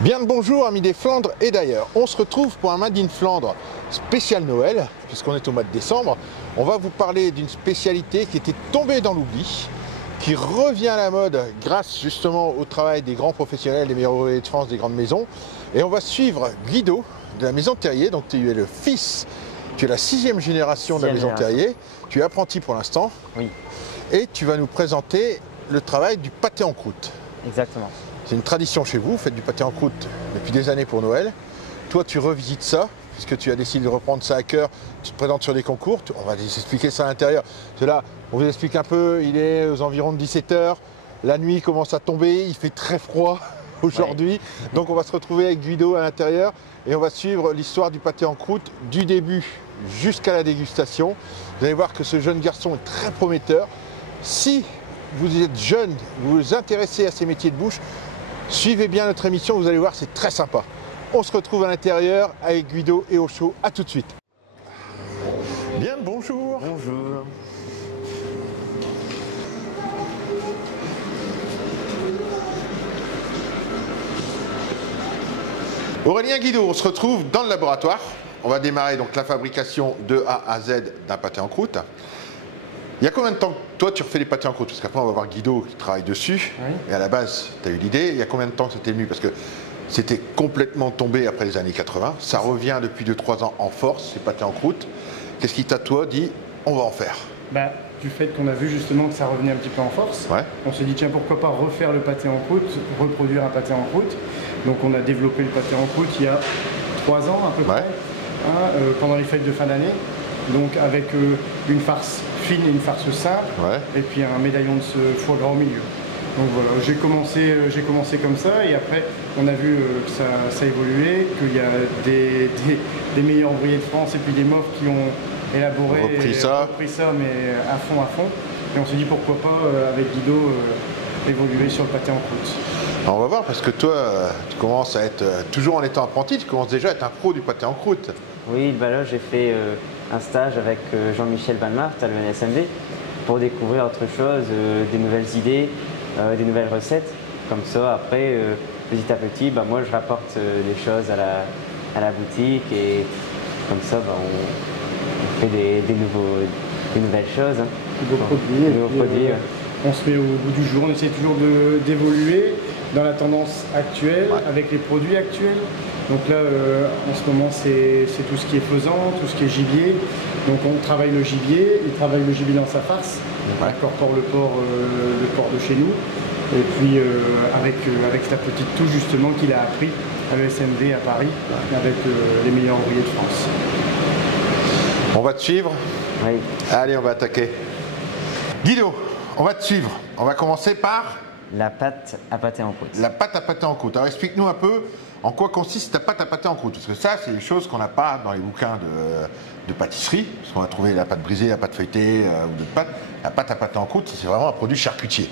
Bien le bonjour amis des Flandres et d'ailleurs. On se retrouve pour un Made in Flandre spécial Noël, puisqu'on est au mois de décembre. On va vous parler d'une spécialité qui était tombée dans l'oubli, qui revient à la mode grâce justement au travail des grands professionnels, des meilleurs ouvriers de France, des grandes maisons. Et on va suivre Guido de la maison Terrier. Donc tu es le fils, tu es la 6e génération de la maison Terrier. Tu es apprenti pour l'instant. Oui. Et tu vas nous présenter le travail du pâté en croûte. Exactement. C'est une tradition chez vous, vous faites du pâté en croûte depuis des années pour Noël. Toi, tu revisites ça, puisque tu as décidé de reprendre ça à cœur. Tu te présentes sur des concours, on va vous expliquer ça à l'intérieur. Cela, on vous explique un peu, il est aux environs de 17 h. La nuit commence à tomber, il fait très froid aujourd'hui. Ouais. Donc on va se retrouver avec Guido à l'intérieur et on va suivre l'histoire du pâté en croûte du début jusqu'à la dégustation. Vous allez voir que ce jeune garçon est très prometteur. Si vous êtes jeune, vous vous intéressez à ces métiers de bouche, suivez bien notre émission, vous allez voir, c'est très sympa. On se retrouve à l'intérieur avec Guido et Ocho. À tout de suite. Bien, bonjour. Bonjour. Aurélien, Guido, on se retrouve dans le laboratoire. On va démarrer donc la fabrication de A à Z d'un pâté en croûte. Il y a combien de temps que toi tu refais les pâtés en croûte? Parce qu'après on va voir Guido qui travaille dessus. Oui. Et à la base, tu as eu l'idée. Il y a combien de temps que c'était venu? Parce que c'était complètement tombé après les années 80. Ça revient depuis 2-3 ans en force, ces pâtés en croûte. Qu'est-ce qui t'a, toi, dit on va en faire? Du fait qu'on a vu justement que ça revenait un petit peu en force, ouais. On s'est dit tiens, pourquoi pas refaire le pâté en croûte, reproduire un pâté en croûte. Donc on a développé le pâté en croûte il y a 3 ans à peu près, pendant les fêtes de fin d'année. Donc avec une farce fine et une farce simple, et puis un médaillon de foie gras au milieu. Donc voilà, j'ai commencé comme ça, et après on a vu que ça évoluait, qu'il y a des meilleurs ouvriers de France et puis des MOF qui ont repris ça, mais à fond. Et on s'est dit pourquoi pas avec Guido évoluer sur le pâté en croûte. Alors on va voir, parce que toi tu commences à être, toujours en étant apprenti, tu commences déjà à être un pro du pâté en croûte. Oui, là j'ai fait un stage avec Jean-Michel Balmart à l'ENSMV pour découvrir autre chose, des nouvelles idées, des nouvelles recettes. Comme ça, après, petit à petit, moi je rapporte les choses à la boutique et comme ça, on fait des nouvelles choses. Nouveaux produits. On se met au bout du jour, on essaie toujours d'évoluer dans la tendance actuelle, avec les produits actuels. Donc là, en ce moment, c'est tout ce qui est faisan, tout ce qui est gibier. Donc on travaille le gibier, il travaille le gibier dans sa farce, on incorpore le porc de chez nous. Et puis avec la petite touche justement qu'il a appris à l'ESMV à Paris, avec les meilleurs ouvriers de France. On va te suivre? Oui. Allez, on va attaquer. Guido, on va te suivre. On va commencer par la pâte à pâté en croûte. La pâte à pâté en croûte. Alors explique-nous un peu en quoi consiste ta pâte à pâté en croûte. Parce que ça, c'est des choses qu'on n'a pas dans les bouquins de pâtisserie. Parce qu'on va trouver la pâte brisée, la pâte feuilletée ou d'autres pâtes. La pâte à pâté en croûte, c'est vraiment un produit charcutier.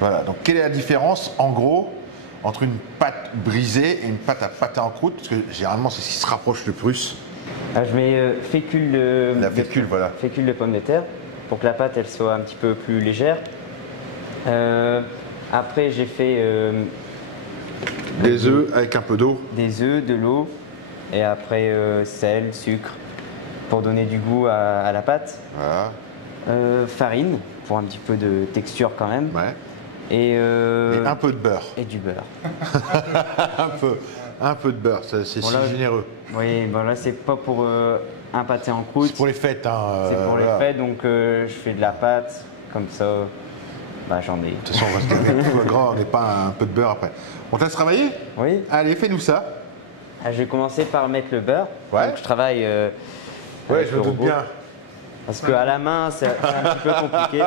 Voilà. Donc quelle est la différence, en gros, entre une pâte brisée et une pâte à pâté en croûte? Parce que généralement, c'est ce qui se rapproche le plus. Je mets fécule de pommes de terre pour que la pâte elle soit un petit peu plus légère. Après, j'ai fait des œufs avec un peu d'eau. Des œufs, de l'eau, et après sel, sucre pour donner du goût à la pâte. Voilà. Farine pour un petit peu de texture quand même. Ouais. Et un peu de beurre. Et du beurre. un peu de beurre, c'est si généreux. Oui, là c'est pas pour un pâté en croûte. C'est pour les fêtes. C'est pour les fêtes, donc je fais de la pâte, comme ça, j'en ai. De toute façon, on va se gagner tout gras, on n'est pas un peu de beurre après. On te laisse travailler? Oui. Allez, fais-nous ça. Je vais commencer par mettre le beurre. Donc je travaille je me doute bien. Parce qu'à la main, c'est un petit peu compliqué.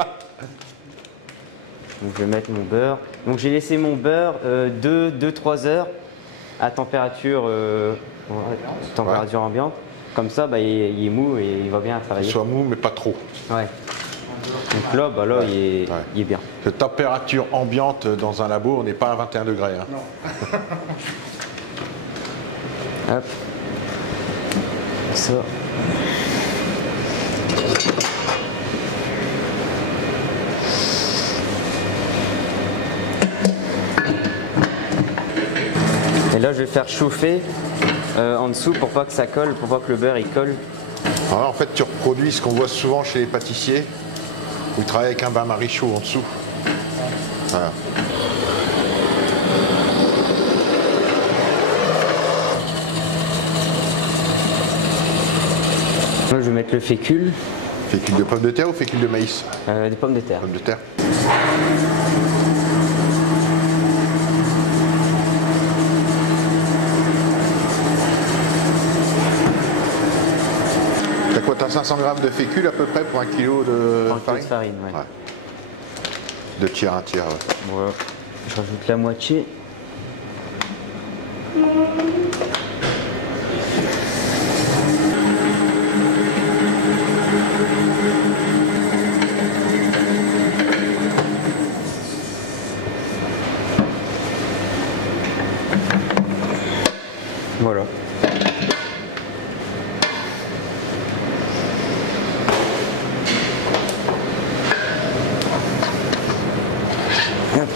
Donc je vais mettre mon beurre. Donc j'ai laissé mon beurre 2-3 heures à température ambiante. Comme ça, il est mou et il va bien travailler. Il soit mou, mais pas trop. Ouais. Donc là, il est bien. La température ambiante dans un labo, on n'est pas à 21 degrés. Hein. Non. Hop. Ça. Et là, je vais faire chauffer en dessous pour pas que ça colle, pour pas que le beurre il colle. Alors, en fait, tu reproduis ce qu'on voit souvent chez les pâtissiers, où ils travaillent avec un bain-marie chaud en dessous. Voilà. Là, je vais mettre le fécule. Fécule de pommes de terre ou fécule de maïs? Des pommes de terre. Pommes de terre. T'as quoi? T'as 500 grammes de fécule à peu près pour 1 kg de farine? De farine, ouais. Ouais. 2 tiers, 1 tiers. Ouais. Voilà. Je rajoute la moitié. Voilà. Hop.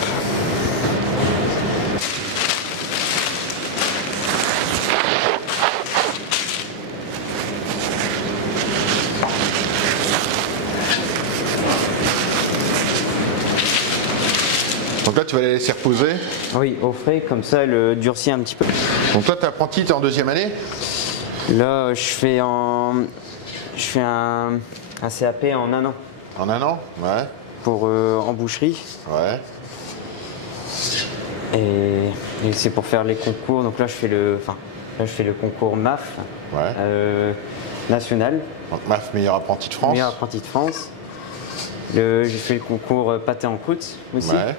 Donc là, tu vas les laisser reposer. Oui, au frais, comme ça, elle durcit un petit peu. Donc toi, t'es apprenti, t'es en 2e année? Là, je fais un CAP en 1 an. En 1 an? Ouais. Pour en boucherie. Ouais. Et c'est pour faire les concours. Donc là, je fais le concours MAF national. Donc MAF, meilleur apprenti de France. Meilleur apprenti de France. J'ai fait le concours pâté en croûte aussi. Ouais.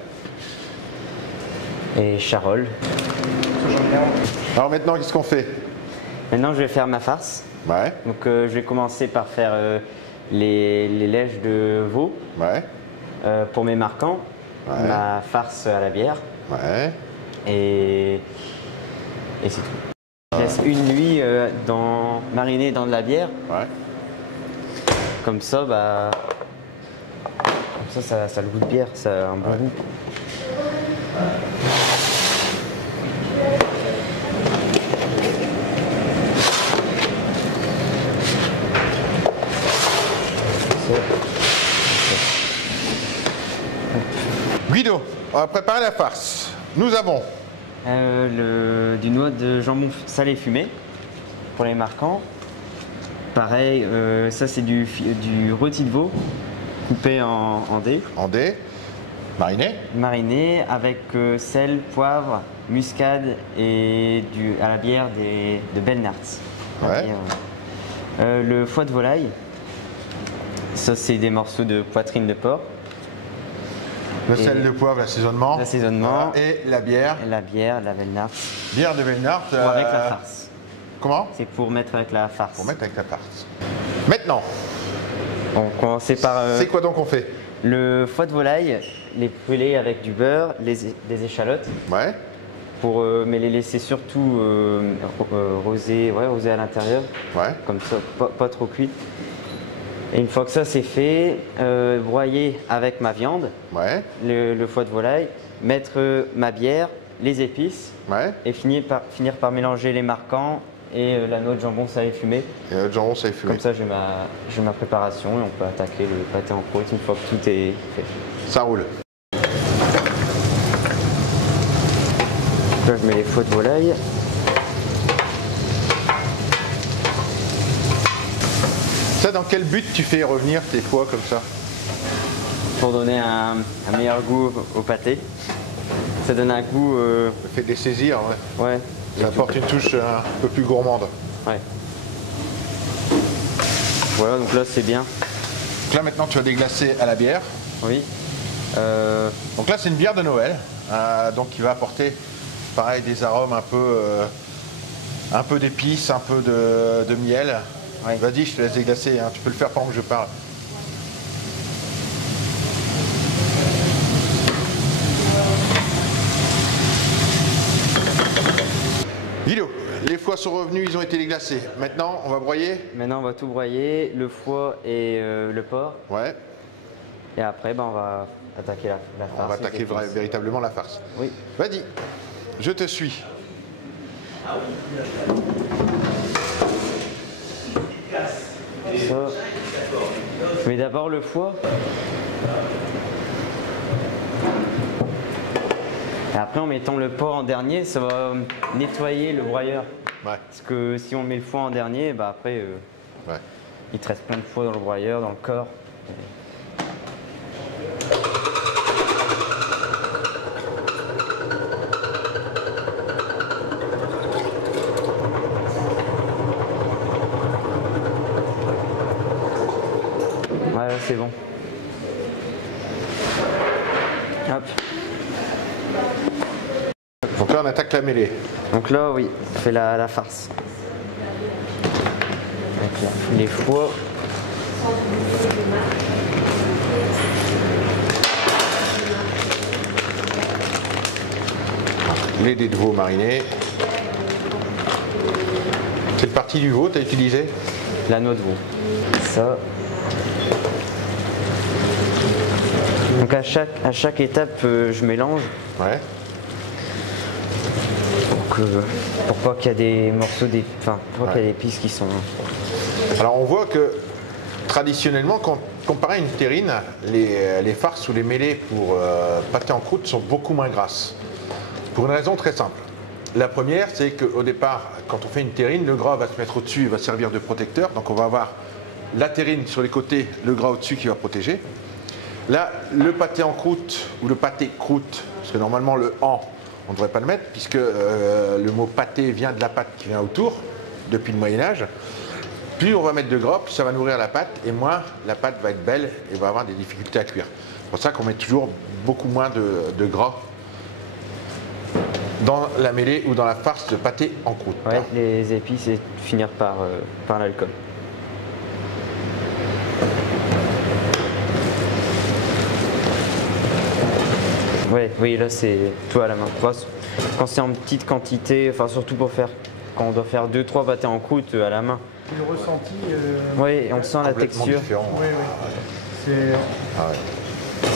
Et charolles. Alors maintenant, qu'est-ce qu'on fait? Maintenant, je vais faire ma farce. Ouais. Donc je vais commencer par faire les lèches de veau. Ouais. Pour mes marquants. Ouais. Ma farce à la bière. Ouais. Et c'est tout. Je laisse une nuit marinée dans de la bière. Ouais. Comme ça, ça a le goût de bière, ça a un bon goût. Guido, on va préparer la farce. Nous avons du noix de jambon salé fumé pour les marquants. Pareil, ça c'est du rôti de veau coupé en dés. en dés, mariné. Mariné avec sel, poivre, muscade et à la bière de Bellnarts. Ouais. Le foie de volaille, ça c'est des morceaux de poitrine de porc. Le sel, le poivre, l'assaisonnement. L'assaisonnement. Voilà. Et la bière. La bière, la Bellnarts. Bière de Bellnarts. Pour avec la farce. Comment? C'est pour mettre avec la farce. Pour mettre avec la farce. Maintenant. On commence par... c'est quoi donc on fait? Le foie de volaille, les brûler avec du beurre, des échalotes. Ouais. Mais les laisser surtout roser à l'intérieur. Ouais. Comme ça, pas trop cuit. Et une fois que ça c'est fait, broyer avec ma viande, Ouais. le foie de volaille, mettre ma bière, les épices, Ouais. et finir par mélanger les marquants et la noix de jambon salé fumé. Et le jambon salé fumé. Comme ça j'ai ma préparation et on peut attaquer le pâté en croûte une fois que tout est fait. Ça roule. Là je mets les foies de volaille. Ça, dans quel but tu fais revenir tes foies comme ça? Pour donner un meilleur goût au pâté. Ça donne un goût... Le fait de les saisir, ouais. Ouais. Ça apporte une touche un peu plus gourmande. Ouais. Voilà, donc là c'est bien. Donc là maintenant tu vas déglacer à la bière. Oui. Donc là c'est une bière de Noël, donc qui va apporter pareil des arômes un peu d'épices, un peu de miel. Ouais. Vas-y, je te laisse déglacer, hein. Tu peux le faire pendant que je parle. Guido, les foies sont revenus, ils ont été déglacés. Maintenant, on va broyer. Maintenant on va tout broyer, le foie et le porc. Ouais. Et après on va attaquer la farce. On va attaquer véritablement la farce. Oui. Vas-y, je te suis. Ça. Je mets d'abord le foie. Et après, en mettant le porc en dernier, ça va nettoyer le broyeur. Ouais. Parce que si on met le foie en dernier, bah après, Ouais. il te reste plein de foie dans le broyeur, dans le corps. Ouais, c'est bon. Hop. Donc là, on attaque la mêlée. Donc là, oui, on fait la farce. Donc là, les foies. Les dés de veau marinés. Quelle partie du veau tu as utilisé? La noix de veau. Ça. Donc à chaque étape, je mélange. Ouais. Pour pas qu'il y a des morceaux, pour pas qu'il y ait des pistes qui sont... Alors on voit que traditionnellement, comparé à une terrine, les farces ou les mêlées pour pâté en croûte sont beaucoup moins grasses. Pour une raison très simple. La première, c'est qu'au départ, quand on fait une terrine, le gras va se mettre au-dessus et va servir de protecteur. Donc on va avoir la terrine sur les côtés, le gras au-dessus qui va protéger. Là, le pâté en croûte ou le pâté croûte, parce que normalement le en, on ne devrait pas le mettre, puisque le mot pâté vient de la pâte qui vient autour, depuis le Moyen-Âge. Plus on va mettre de gras, plus ça va nourrir la pâte, et moins la pâte va être belle et va avoir des difficultés à cuire. C'est pour ça qu'on met toujours beaucoup moins de gras dans la mêlée ou dans la farce de pâté en croûte. Ouais, les épices et finir par l'alcool. Ouais, oui, là c'est tout à la main. Quand c'est en petite quantité, enfin surtout quand on doit faire 2-3 pâtés en croûte à la main. Le ressenti. Oui, on sent la texture. Différent. Oui, oui.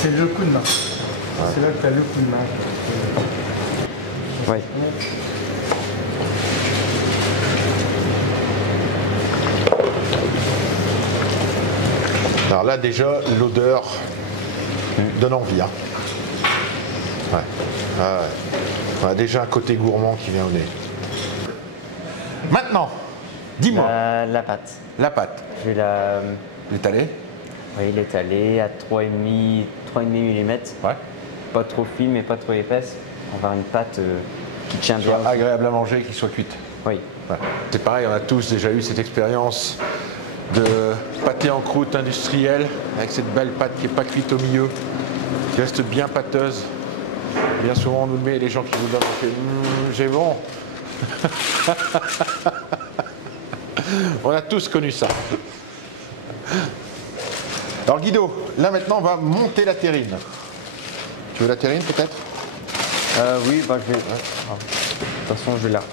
C'est le coup de main. Ouais. C'est là que tu as le coup de main. Oui. Alors là déjà, l'odeur donne envie. Hein. Ouais. Ah ouais. On a déjà un côté gourmand qui vient au nez. Maintenant, dis-moi. La pâte. La pâte. Je vais la... L'étaler. Oui, l'étaler à 3,5 mm. Ouais. Pas trop fine mais pas trop épaisse. On va avoir une pâte qui tient bien. Agréable à manger, qui soit cuite. Oui. Ouais. C'est pareil, on a tous déjà eu cette expérience de pâté en croûte industriel avec cette belle pâte qui n'est pas cuite au milieu, qui reste bien pâteuse. Bien souvent on nous le met, les gens qui nous donnent, on fait j'ai bon. On a tous connu ça. Alors Guido, là maintenant on va monter la terrine. Tu veux la terrine peut-être? Oui, bah je vais. Ouais. De toute façon, je vais là.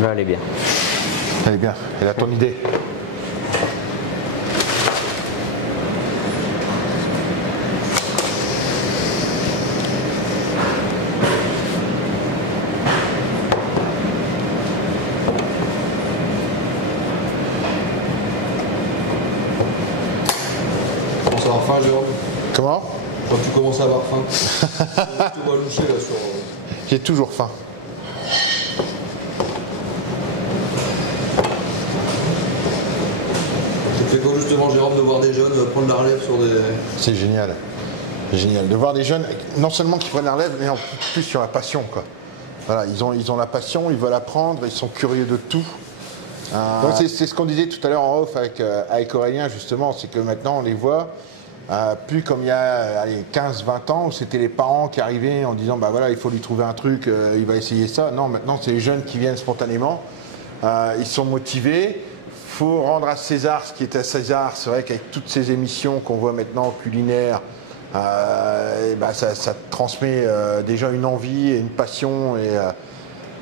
Là, elle est bien. Elle est bien, elle a ton idée. commences à avoir faim, Jérôme? Comment? Quand tu commences à avoir faim. Je te vois loucher là sur... J'ai toujours faim. Ça te fait quoi justement, Jérôme, de voir des jeunes prendre la relève sur des... C'est génial. C'est génial de voir des jeunes, non seulement qui prennent la relève, mais en plus sur la passion, quoi. Voilà, ils ont la passion, ils veulent apprendre, ils sont curieux de tout. Donc c'est ce qu'on disait tout à l'heure en off avec Aurélien, justement, c'est que maintenant on les voit, plus comme il y a 15-20 ans, où c'était les parents qui arrivaient en disant bah voilà, il faut lui trouver un truc, il va essayer ça. Non, maintenant c'est les jeunes qui viennent spontanément, ils sont motivés. Il faut rendre à César ce qui est à César. C'est vrai qu'avec toutes ces émissions qu'on voit maintenant culinaires, ça transmet déjà une envie et une passion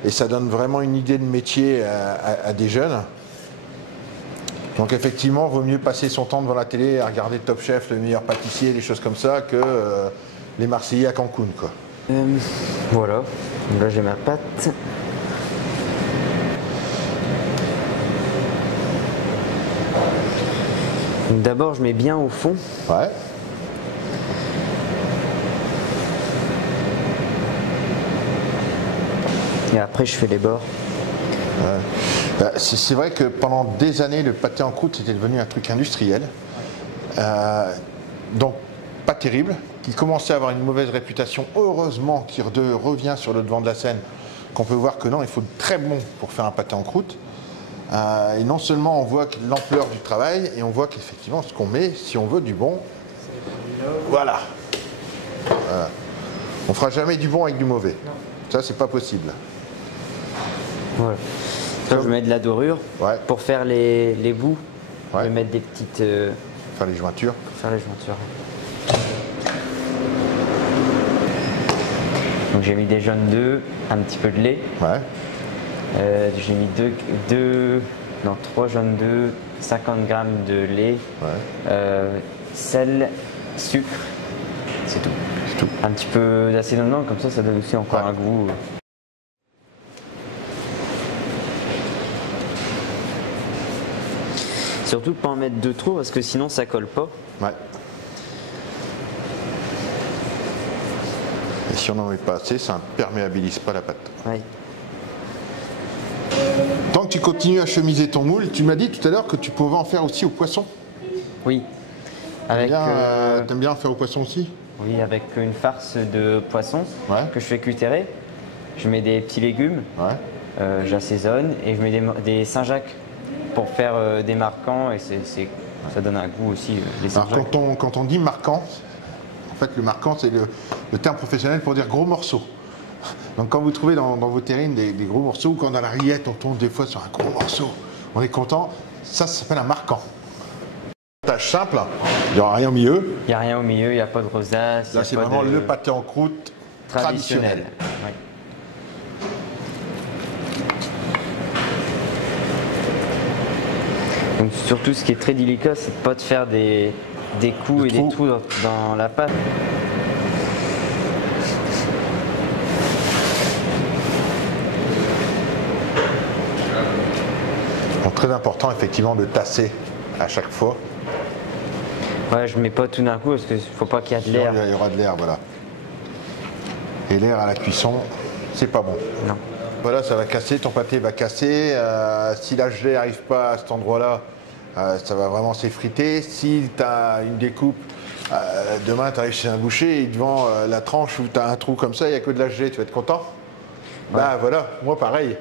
et ça donne vraiment une idée de métier à des jeunes. Donc effectivement, il vaut mieux passer son temps devant la télé à regarder Top Chef, le meilleur pâtissier, des choses comme ça, que les Marseillais à Cancun, quoi. Voilà, là j'ai ma pâte. D'abord, je mets bien au fond. Ouais. Et après, je fais les bords. Ouais. C'est vrai que pendant des années, le pâté en croûte était devenu un truc industriel. Donc, pas terrible, qui commençait à avoir une mauvaise réputation. Heureusement qu'il revient sur le devant de la scène, qu'on peut voir que non, il faut de très bon pour faire un pâté en croûte. Et non seulement on voit l'ampleur du travail, et on voit qu'effectivement, ce qu'on met, si on veut du bon, voilà. On fera jamais du bon avec du mauvais. Non. Ça, c'est pas possible. Voilà. Là, je mets de la dorure pour faire les bouts. Je vais mettre des petites... faire les jointures. Pour faire les jointures. Donc j'ai mis des jaunes d'œufs, un petit peu de lait. Ouais. J'ai mis 3 jaunes d'œufs, 50 g de lait, sel, sucre, c'est tout. Un petit peu d'assaisonnement, comme ça donne aussi encore un goût. Surtout pas en mettre de trop parce que sinon ça colle pas. Ouais. Et si on n'en met pas assez, ça imperméabilise pas la pâte. Ouais. Tant que tu continues à chemiser ton moule, tu m'as dit tout à l'heure que tu pouvais en faire aussi au poisson. Oui. T'aimes bien en faire au poisson aussi? Oui, avec une farce de poisson que je fais cuitérer. Je mets des petits légumes, j'assaisonne et je mets des Saint-Jacques pour faire des marquants et ça donne un goût aussi. Alors quand on dit marquant, en fait le marquant c'est le terme professionnel pour dire gros morceau. Donc quand vous trouvez dans vos terrines des gros morceaux, ou quand dans la rillette on tombe des fois sur un gros morceau, on est content, ça s'appelle un marquant. Tâche simple, il n'y aura rien au milieu. Il n'y a rien au milieu, il n'y a pas de rosace. Là c'est vraiment le pâté en croûte traditionnel. Oui. Donc surtout ce qui est très délicat, c'est de ne pas de faire des coups des trous dans la pâte. Donc, très important effectivement de tasser à chaque fois. Ouais, je mets pas tout d'un coup parce qu'il ne faut pas qu'il y ait de l'air. Il y aura de l'air, voilà. Et l'air à la cuisson, c'est pas bon. Non. Voilà, ça va casser, ton pâté va casser. Si la gelée n'arrive pas à cet endroit-là, ça va vraiment s'effriter. Si tu as une découpe, demain tu arrives chez un boucher et devant la tranche où tu as un trou comme ça, il n'y a que de la gelée, tu vas être content? Ouais. Bah voilà, moi pareil.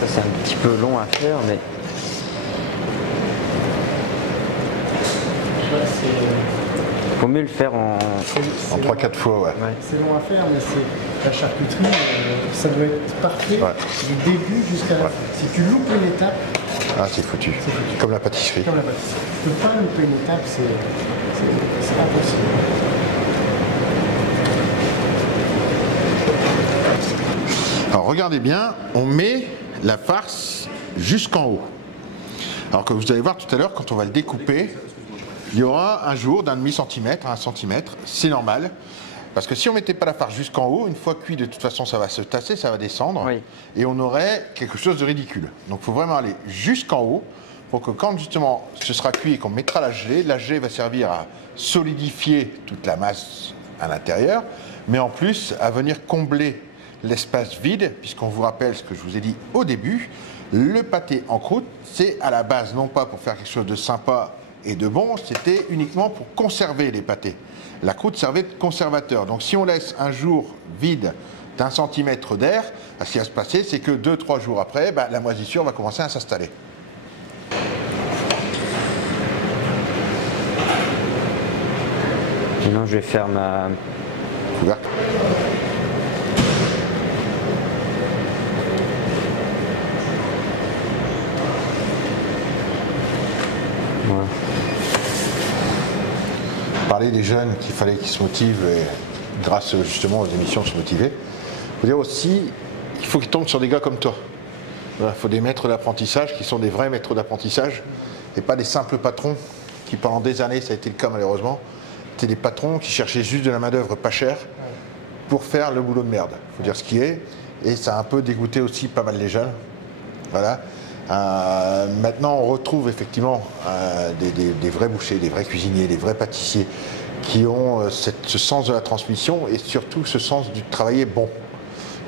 Ça c'est un petit peu long à faire, mais... Faut mieux le faire en 3-4 fois, ouais. C'est long à faire, mais c'est la charcuterie, ça doit être parfait du début jusqu'à la fin. Si tu loupes une étape, c'est foutu. Comme la pâtisserie. Comme la pâtisserie. Tu ne peux pas louper une étape, c'est impossible. Alors regardez bien, on met la farce jusqu'en haut. Alors que vous allez voir tout à l'heure, quand on va le découper, il y aura un jour d'un demi-centimètre à 1 centimètre, c'est normal. Parce que si on ne mettait pas la farce jusqu'en haut, une fois cuit, de toute façon, ça va se tasser, ça va descendre. Oui. Et on aurait quelque chose de ridicule. Donc il faut vraiment aller jusqu'en haut pour que quand justement ce sera cuit et qu'on mettra la gelée va servir à solidifier toute la masse à l'intérieur, mais en plus à venir combler l'espace vide, puisqu'on vous rappelle ce que je vous ai dit au début, le pâté en croûte, c'est à la base non pas pour faire quelque chose de sympa et de bon, c'était uniquement pour conserver les pâtés. La croûte servait de conservateur. Donc si on laisse un jour vide d'1 centimètre d'air, ce qui va se passer, c'est que 2-3 jours après, la moisissure va commencer à s'installer. Maintenant, je vais faire ma couvercle. Voilà. Parler des jeunes qu'il fallait qu'ils se motivent et grâce justement aux émissions se motiver. Il faut dire aussi qu'il faut qu'ils tombent sur des gars comme toi Il faut des maîtres d'apprentissage qui sont des vrais maîtres d'apprentissage et pas des simples patrons qui pendant des années, ça a été le cas malheureusement, c'était des patrons qui cherchaient juste de la main-d'œuvre pas chère pour faire le boulot de merde. Il faut dire ce qui est. Et ça a un peu dégoûté aussi pas mal les jeunes. Voilà. Maintenant, on retrouve effectivement des vrais bouchers, des vrais cuisiniers, des vrais pâtissiers qui ont ce sens de la transmission et surtout ce sens du travailler bon.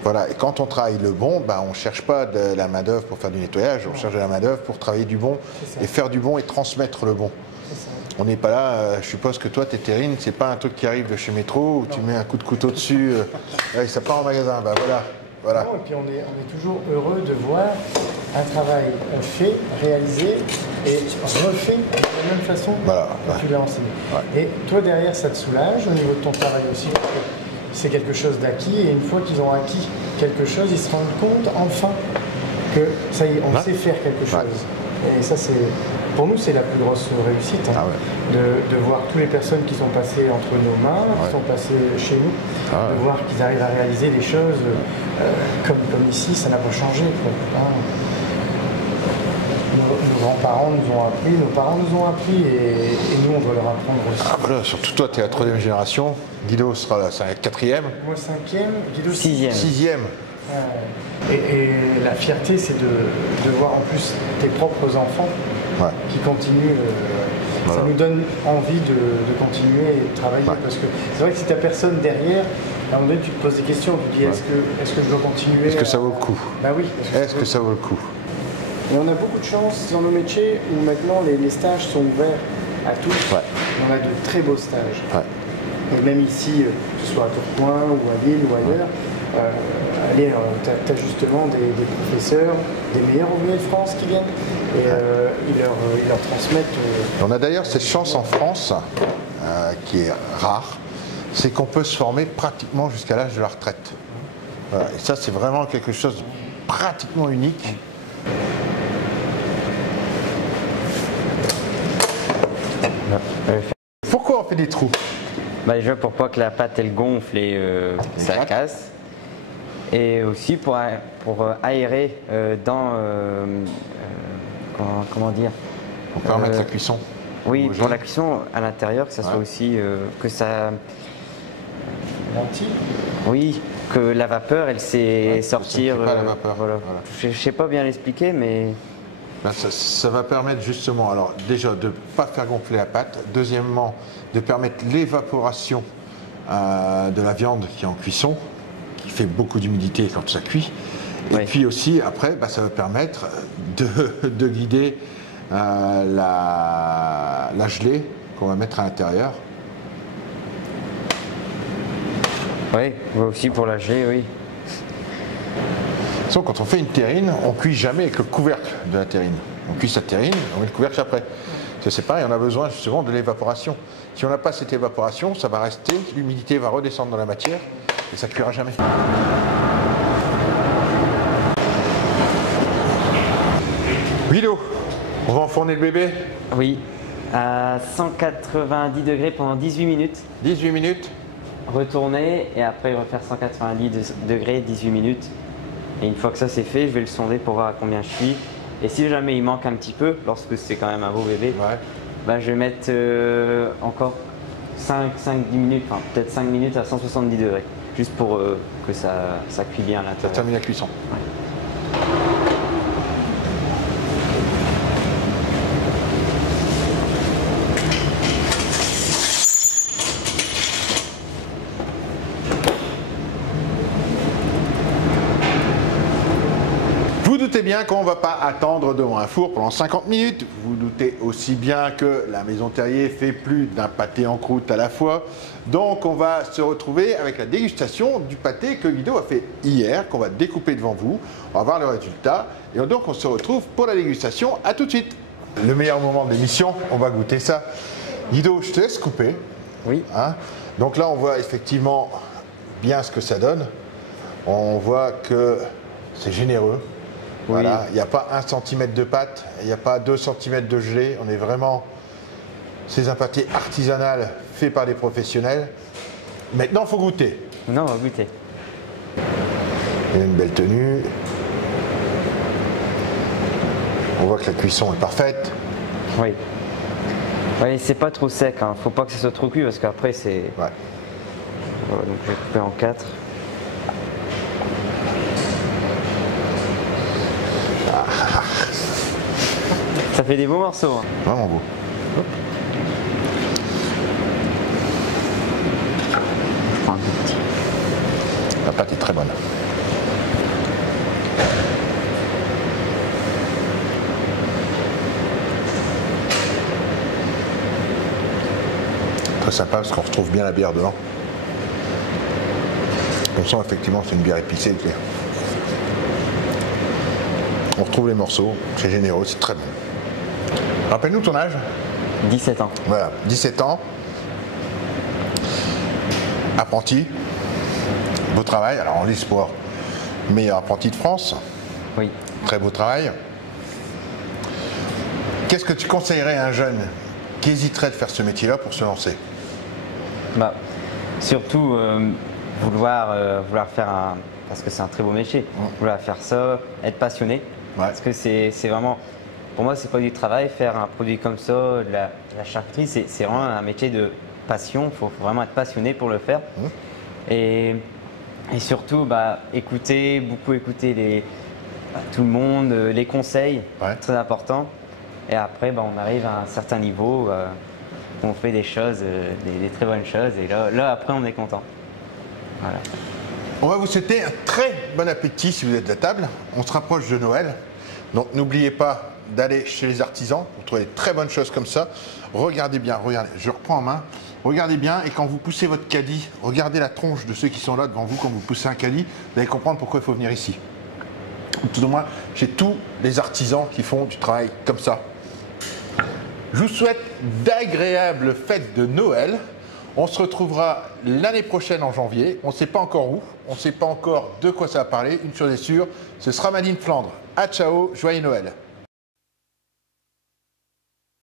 Voilà. Et quand on travaille le bon, on ne cherche pas de la main-d'œuvre pour faire du nettoyage, on cherche de la main-d'œuvre pour travailler du bon et faire du bon et transmettre le bon. On n'est pas là, je suppose que toi, tes terrines, c'est pas un truc qui arrive de chez Métro où tu mets un coup de couteau dessus, ça part en magasin, voilà. Non, et puis on est toujours heureux de voir un travail fait, réalisé et refait de la même façon que tu l'as enseigné. Ouais. Et toi derrière, ça te soulage au niveau de ton travail aussi, parce que c'est quelque chose d'acquis et une fois qu'ils ont acquis quelque chose, ils se rendent compte enfin que ça y est, on sait faire quelque chose. Ouais. Et ça, pour nous, c'est la plus grosse réussite, de voir toutes les personnes qui sont passées entre nos mains, qui sont passées chez nous, de voir qu'ils arrivent à réaliser des choses comme ici, ça n'a pas changé. Nos grands-parents nous ont appris, nos parents nous ont appris et nous, on doit leur apprendre aussi. Voilà, surtout toi, tu es la 3e génération, Guido sera la 4e. Moi 5e, Guido 6e. Et la fierté, c'est de voir en plus tes propres enfants qui continuent. Ça nous donne envie de continuer et de travailler. Parce que c'est vrai que si tu n'as personne derrière, à un moment donné, tu te poses des questions. Tu te dis, est-ce que je dois continuer? Est-ce que ça vaut le coup? Oui. Est-ce que ça vaut le coup? Et on a beaucoup de chance dans nos métiers où maintenant les stages sont ouverts à tous. On a de très beaux stages. Et même ici, que ce soit à Tourcoing ou à Lille ou ailleurs, tu as justement des professeurs, des meilleurs ouvriers de France qui viennent et ils leur transmettent. On a d'ailleurs cette chance en France, qui est rare, c'est qu'on peut se former pratiquement jusqu'à l'âge de la retraite. Voilà. Et ça, c'est vraiment quelque chose de pratiquement unique. Pourquoi on fait des trous? Déjà pour pas que la pâte elle gonfle et ça casse. Et aussi pour aérer dans... comment dire? Pour permettre la cuisson. Oui, pour la cuisson à l'intérieur, que ça soit aussi... que ça... Oui, que la vapeur, elle sait sortir... Pas la vapeur. Voilà. Je sais pas bien l'expliquer, mais... Ça va permettre justement, alors déjà de ne pas faire gonfler la pâte, deuxièmement de permettre l'évaporation de la viande qui est en cuisson, qui fait beaucoup d'humidité quand ça cuit, et puis aussi après ça va permettre de guider la gelée qu'on va mettre à l'intérieur. Oui, aussi pour la gelée, oui. Quand on fait une terrine, on ne cuit jamais avec le couvercle de la terrine. On cuit sa terrine, on met le couvercle après. C'est pareil, on a besoin justement de l'évaporation. Si on n'a pas cette évaporation, ça va rester, l'humidité va redescendre dans la matière et ça ne cuira jamais. Guido, on va enfourner le bébé? Oui, à 190 degrés pendant 18 minutes. 18 minutes? Retourner et après refaire 190 degrés, 18 minutes. Et une fois que ça c'est fait, je vais le sonder pour voir à combien je suis. Et si jamais il manque un petit peu, lorsque c'est quand même un beau bébé, je vais mettre encore 5-10 minutes, enfin peut-être 5 minutes à 170 degrés. Juste pour que ça cuit bien à l'intérieur. Ça termine la cuisson. Vous doutez bien qu'on ne va pas attendre devant un four pendant 50 minutes. Vous doutez aussi bien que la Maison Terrier fait plus d'un pâté en croûte à la fois. Donc on va se retrouver avec la dégustation du pâté que Guido a fait hier, qu'on va découper devant vous. On va voir le résultat. Et donc on se retrouve pour la dégustation. À tout de suite. Le meilleur moment de l'émission, on va goûter ça. Guido, je te laisse couper. Oui. Donc là on voit effectivement bien ce que ça donne. On voit que c'est généreux. Voilà, il n'y a pas 1 cm de pâte, il n'y a pas 2 cm de gelée, on est vraiment... C'est un pâté artisanal fait par des professionnels. Maintenant, il faut goûter. Non, on va goûter. Il a une belle tenue. On voit que la cuisson est parfaite. Oui. Oui, c'est pas trop sec, hein. Faut pas que ça soit trop cuit parce qu'après c'est... Ouais. Voilà, donc je vais couper en 4. Ça fait des beaux morceaux. Hein. Vraiment beau. Hop. Je prends un petit. La pâte est très bonne. Très sympa parce qu'on retrouve bien la bière dedans. On sent effectivement que c'est une bière épicée. On retrouve les morceaux, c'est généreux, c'est très bon. Rappelle-nous ton âge. 17 ans. Voilà, 17 ans. Apprenti. Beau travail, alors en e-sport, meilleur apprenti de France. Oui. Très beau travail. Qu'est-ce que tu conseillerais à un jeune qui hésiterait de faire ce métier-là pour se lancer? Bah, surtout vouloir faire un... Parce que c'est un très beau métier. Vouloir faire ça, être passionné. Ouais. Parce que c'est vraiment... Pour moi, c'est pas du travail. Faire un produit comme ça, la charcuterie, c'est vraiment un métier de passion. Il faut vraiment être passionné pour le faire. Et surtout, beaucoup écouter tout le monde, les conseils, très important. Et après, on arrive à un certain niveau où on fait des choses, des très bonnes choses. Et là, après, on est content. Voilà. On va vous souhaiter un très bon appétit si vous êtes à table. On se rapproche de Noël. Donc, n'oubliez pas d'aller chez les artisans pour trouver de très bonnes choses comme ça. Regardez bien, regardez, je reprends en main. Regardez bien et quand vous poussez votre caddie, regardez la tronche de ceux qui sont là devant vous quand vous poussez un caddie. Vous allez comprendre pourquoi il faut venir ici. Tout au moins, chez tous les artisans qui font du travail comme ça. Je vous souhaite d'agréables fêtes de Noël. On se retrouvera l'année prochaine en janvier. On ne sait pas encore où, on ne sait pas encore de quoi ça va parler. Une chose est sûre, ce sera Made in Flandre. À ciao, joyeux Noël.